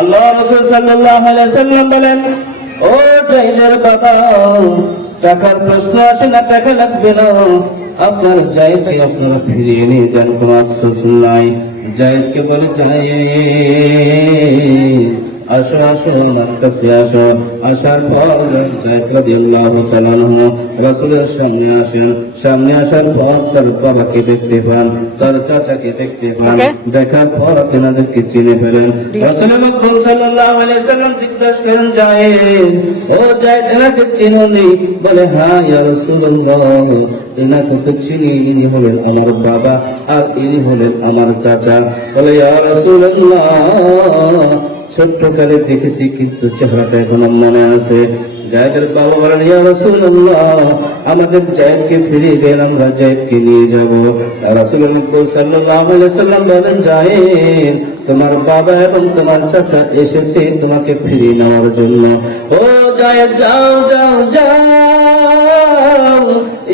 আল্লাহ রাসূল সাল্লাল্লাহু আলাইহি ওয়াসাল্লাম বলেন, ও জায়েদের বাবা, টাকার প্রশ্ন আসে না, টাকা লাগবে না, আপনার জায়েদকে আপনারা ফিরিয়ে নিয়ে যান, কোনো আফসোস নাই। জায়েদকে বলে, জায়েদ আসো আসো, আমার কাছে আসো। আসার পর জায়েদ রাদিয়াল্লাহু তাআলা আনহু রাসূলের সামনে আসেন। সামনে আসার পর তার বাবাকে দেখতে পান, তার চাচাকে দেখতে পান। দেখার পর তেনাদেরকে চিনে ফেলেন। রাসূল আকরাম সাল্লাল্লাহু আলাইহি ওয়াসাল্লাম জিজ্ঞাসা করেন, জায়েদ, ও জায়েদ, এনাকে চিনোনি? বলে, হ্যাঁ ইয়া রাসূলুল্লাহ, এনাকে তো চিনি, ইনি হলেন আমার বাবা আর ইনি হলেন আমার চাচা। বলে, ইয়া রাসূলুল্লাহ, ছোট্টকালে দেখেছি কিন্তু চেহারাটা এখনো মনে আছে। জায়েদের বাবা বলেন, ইয়া রাসূলুল্লাহ, আমাদের জায়েদকে ফিরিয়ে দেন, আমরা জায়েদকে নিয়ে যাব। রাসূলুল্লাহ সাল্লাল্লাহু আলাইহি ওয়াসাল্লাম বলেন, জায়েদ, তোমার বাবা এবং তোমার চাচা এসেছে তোমাকে ফিরিয়ে নেওয়ার জন্য। ও জায়েদ, যাও যাও যাও,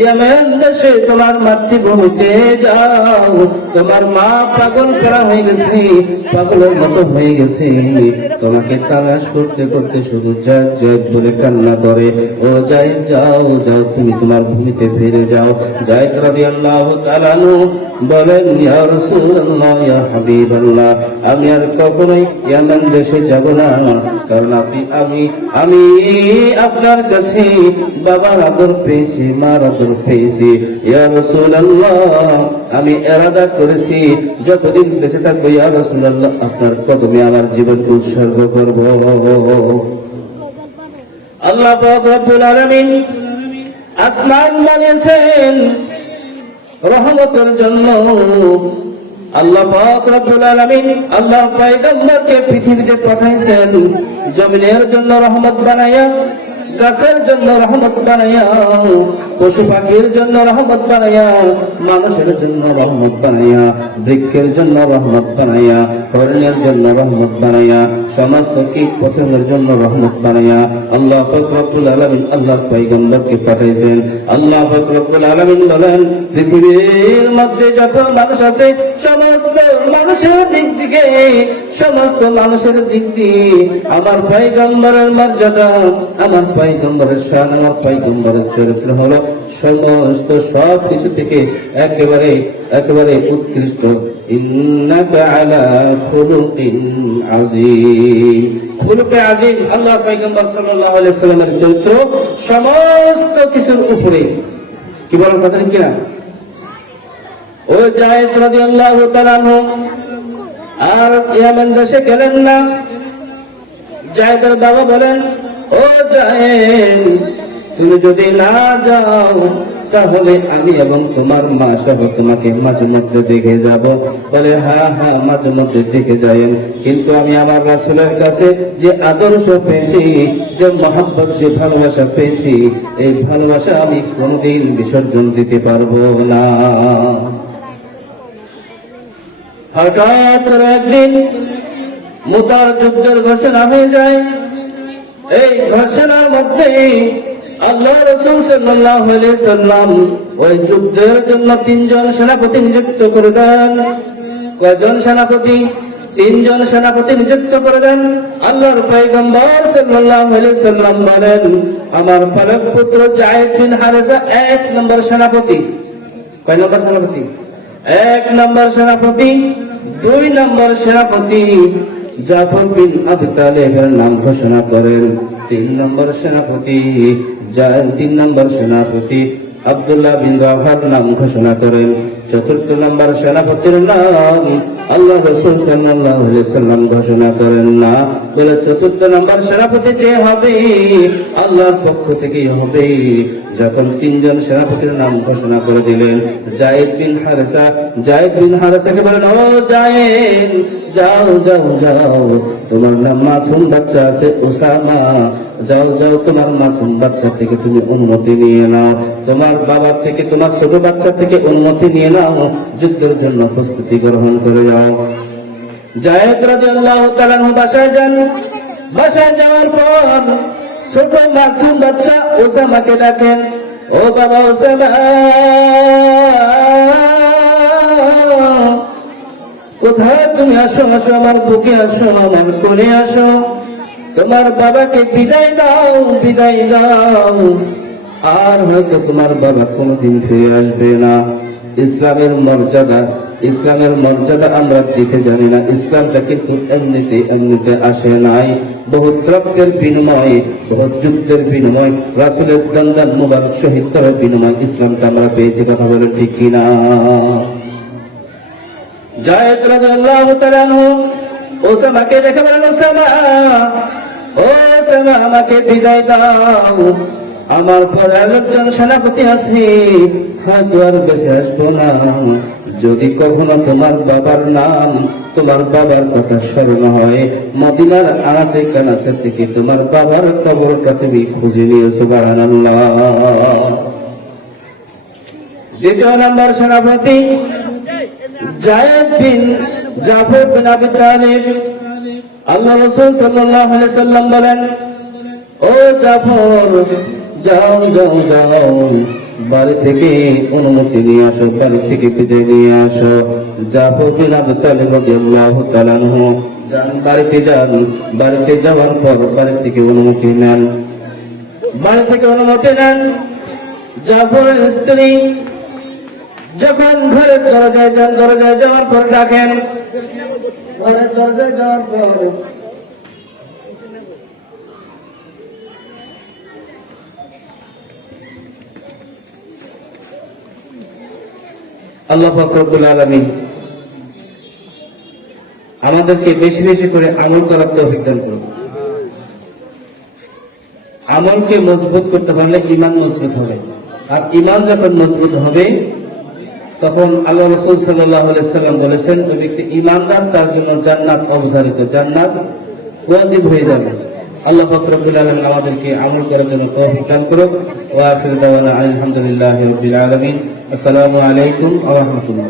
ইয়ামান দেশে তোমার মাতৃভূমিতে যাও। তোমার মা পাগল করা হয়ে গেছে, পাগলের মতো হয়ে গেছে, তোমাকে তালাশ করতে করতে শুধু জায়েদ জায়েদ বলে কান্না করে। ও জায়েদ, যাও যাও, তুমি তোমার ভূমিতে ফিরে যাও। জায়েদ রাদিয়াল্লাহু তাআলা আনহু বলেন, ইয়া রাসূলুল্লাহ, ইয়া হাবিবাল্লাহ, আমি আর কখনোই ইয়ামান দেশে যাব না, কারণ আমি আপনার কাছে বাবার আদর পেয়েছি, মার আদর পেয়েছি। ইয়া রাসূলুল্লাহ, আমি ইরাদা করেছি যতদিন বেঁচে থাকবো, ইয়া রাসূলুল্লাহ, আপনার কদমে আমার জীবনকে উৎসর্গ করব। আল্লাহ পাক রব্বুল আলামিন আসমান বানিয়েছেন রহমতের জন্য। আল্লাহ পাক রব্বুল আলামিন আল্লাহ পয়গম্বরকে পৃথিবীতে পাঠাইছেন জমিনের জন্য রহমত বানায়া, গাছের জন্য রহমত বানায়া, পশু পাখির জন্য রহমত বানায়া, মানুষের জন্য রহমত বানায়া, বৃক্ষের জন্য রহমত বানায়া, হরিণের জন্য রহমত বানায়া, সমস্ত কীট পতঙ্গের জন্য রহমত বানায়া আল্লাহ পাক রব্বুল আলামিন আল্লাহ পয়গম্বরকে পাঠাইছেন। আল্লাহ পাক রব্বুল আলামিন বলেন, পৃথিবীর মধ্যে যত মানুষ আছে সমস্ত মানুষের দিক দিয়ে আমার পয়গম্বরের মর্যাদা, আমার পয়গম্বরের শান, আমার পয়গম্বরের চরিত্র হলো সমস্ত সব কিছু থেকে একেবারে উৎকৃষ্ট। ইন্নাকা আলা খুলুকিন আযীম। খুলুকে আযীম, আল্লাহ পয়গম্বর সাল্লাল্লাহু আলাইহি ওয়াসাল্লামের চরিত্র সমস্ত কিছুর উপরে। কি বলার কথা ঠিক না? ও জায়েদ রাদিয়াল্লাহু তাআলা আনহু আর ইয়ামান দেশে গেলেন না। জায়েদের বাবা বলেন, ও জায়েদ, তুমি যদি না যাও তাহলে আমি এবং তোমার মা সহ তোমাকে মাঝে মধ্যে দেখে যাব। বলে, হ্যাঁ হ্যাঁ, মাঝে মধ্যে দেখে যায়েন, কিন্তু আমি আমার রাসূলের কাছে যে আদর্শ পেয়েছি, যে মহব্বত, যে ভালোবাসা পেয়েছি, এই ভালোবাসা আমি কোনদিন বিসর্জন দিতে পারবো না। হঠাৎ করে একদিন মুতার যুদ্ধের ঘোষণা হয়ে যায়। এই ঘোষণার মধ্যে আল্লাহ রাসূল সাল্লাল্লাহু আলাইহি ওয়াসাল্লাম ওই যুদ্ধের জন্য 3 জন সেনাপতি নিযুক্ত করে দেন। কয়জন সেনাপতি? 3 জন সেনাপতি নিযুক্ত করে দেন। আল্লাহর পয়গম্বর সাল্লাল্লাহু আলাইহি ওয়াসাল্লাম বলেন, আমার ফারুক পুত্র জায়েদ বিন হারেসা 1 নম্বর সেনাপতি। কয় নম্বর সেনাপতি? 1 নম্বর সেনাপতি। 2 নম্বর সেনাপতি জাফর বিন আবি তালেবের নাম ঘোষণা করেন। 3 নম্বর সেনাপতি 3 নম্বর সেনাপতি আব্দুল্লাহ বিন রাওয়াহার নাম ঘোষণা করেন। 4th নম্বর সেনাপতির নাম আল্লাহ রাসূল সাল্লাল্লাহু আলাইহি ওয়াসাল্লাম ঘোষণা করেন না। বলে 4th নম্বর সেনাপতি যে হবে আল্লাহর পক্ষ থেকেই হবে। যখন 3 জন সেনাপতির নাম ঘোষণা করে দিলেন, জায়েদ বিন হারেসাকে বলেন, ও জায়েদ, যাও যাও যাও, তোমার নাম মাসুম বাচ্চা আছে ওসামা, যাও যাও, তোমার মাসুম বাচ্চা থেকে তুমি অনুমতি নিয়ে নাও, তোমার বাবা থেকে, তোমার ছোট বাচ্চা থেকে অনুমতি নিয়ে নাও, যুদ্ধের জন্য প্রস্তুতি গ্রহণ করে যাও। জায়েদ রাদিয়াল্লাহু তাআলা বাসায় যান। বাসায় যাওয়ার পর ছোট মাসুম বাচ্চা ওসামাকে ডাকেন, ও বাবা ওসামা, কোথায় তুমি আসো, আসো আমার বুকে আসো, আমার কোলে আসো, তোমার বাবাকে বিদায় দাও, বিদায় দাও। আর হয়তো তোমার বাবা কোনোদিন ফিরে আসবে না। ইসলামের মর্যাদা, ইসলামের মর্যাদা আমরা দিতে জানি না। ইসলামটা কিন্তু এমনিতে আসে নাই, বহু রক্তের বিনিময়ে, বহু যুদ্ধের বিনিময়, রাসূলের দন্দান মুবারক শহীদ করার বিনিময় ইসলামটা আমরা পেয়েছি। কথা বলে ঠিক কিনা? জায়েদ রাদিয়াল্লাহু তাআলা আনহু ওসামাকে দেখে বলেন, ওসামা, ও ওসামা, আমাকে বিদায় দাও, আমার পরে আরেকজন সেনাপতি আছে, হয়তো আর বেঁচে আসবো না। যদি কখনো তোমার বাবার নাম, তোমার বাবার কথা স্মরণ হয়, মদিনার আনাচে কানাচে থেকে তোমার বাবার কবরটা তুমি খুঁজে নিয়ে সুবহানাল্লাহ। দ্বিতীয় নম্বর সেনাপতি জায়েদ বিন জাফর বিন আবি তালিব। আল্লাহ রাসূল সাল্লাল্লাহু আলাইহি সাল্লাম বলেন, ও জাফর, যাও যাও যাও, বাড়ি থেকে অনুমতি নিয়ে আসো, বাড়ি থেকে বিদায় নিয়ে আসো। জাফর বিন আবি তালিব রাদিয়াল্লাহু তাআলা আনহু বাড়িতে যান। বাড়িতে যাওয়ার পর বাড়ি থেকে অনুমতি নেন। বাড়ি থেকে অনুমতি নেন। জাফরের স্ত্রী যখন ঘরের দরজায় যান, দরজায় যাওয়ার পর ডাকেন, ঘরের দরজায় যাওয়ার পর আল্লাহ পাক রব্বুল আলামিন আমাদেরকে বেশি বেশি করে আমল করার তৌফিক দান করুন। আমলকে মজবুত করতে পারলে ঈমান মজবুত হবে, আর ঈমান যখন মজবুত হবে তখন আল্লাহ রাসূল সাল্লাল্লাহু আলাইহি সাল্লাম বলেছেন, ওই ব্যক্তি ঈমানদার, তার জন্য জান্নাত অবধারিত, জান্নাত ওয়াজিব হয়ে যাবে। আল্লাহ পাক রব্বুল আলামিন আমাদেরকে আমল করার জন্য তৌফিক দান করুন। ওয়া আখিরু দাওয়ানা আলহামদুলিল্লাহি রাব্বিল আলামিন। আসসালামু আলাইকুম ওয়া রাহমাতুল্লাহ।